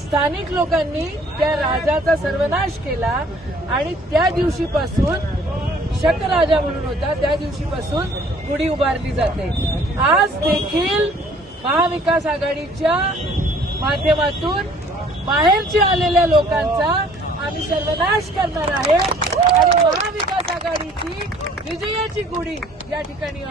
स्थानिक लोकांनी त्या राजाचा सर्वनाश केला आणि त्या दिवशीपासून शक राजा म्हणून होता. त्या दिवशीपासून गुढी उभारली जाते. आज देखील महाविकास आघाडीच्या माध्यमातून बाहेरचे आलेल्या लोकांचा आम्ही सर्वनाश करणार आहे आणि महाविकास आघाडीची विजयाची गुढी या ठिकाणी